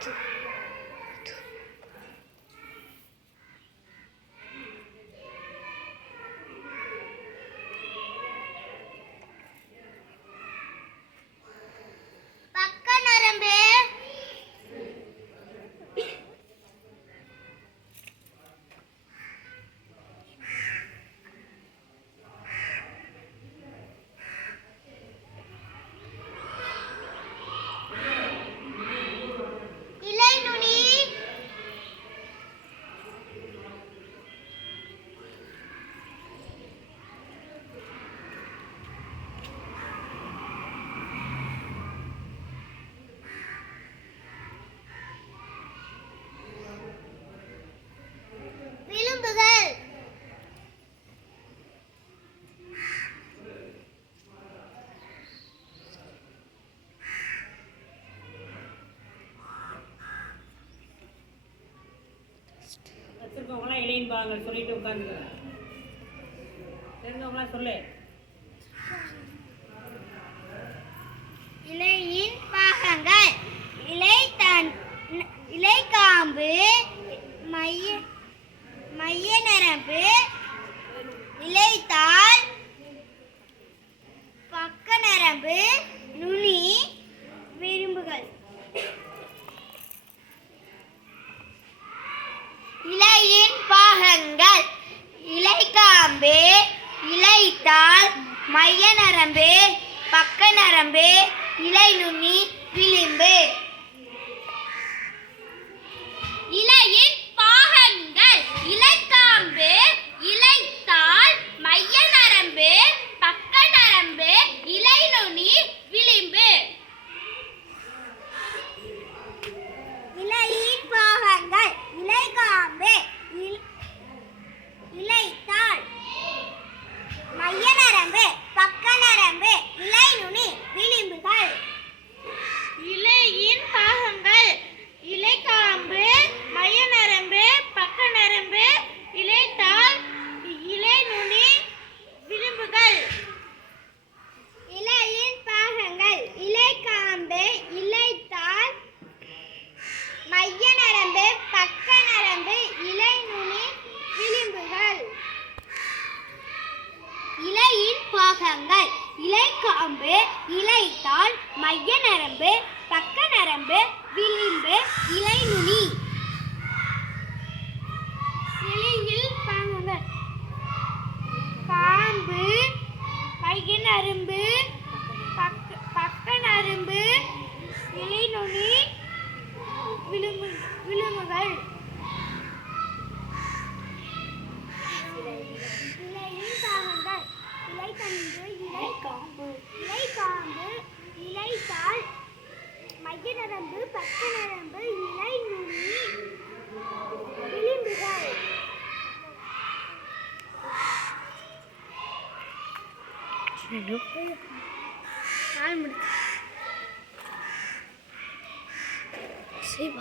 Thank. தெரிஞ்சவங்களாம் இளையன்பாங்க சொல்லிட்டு உட்காந்து தெரிஞ்சவங்களாம் சொல்லு. இலையின் பாகங்கள் இலை தன் இலை காம்பு மைய மைய நரம்பு இலைத்தாள் பக்க நரம்பு மைய நரம்பு பக்க நரம்பு இலை நுண்ணி பாம்பு నేను సేవ్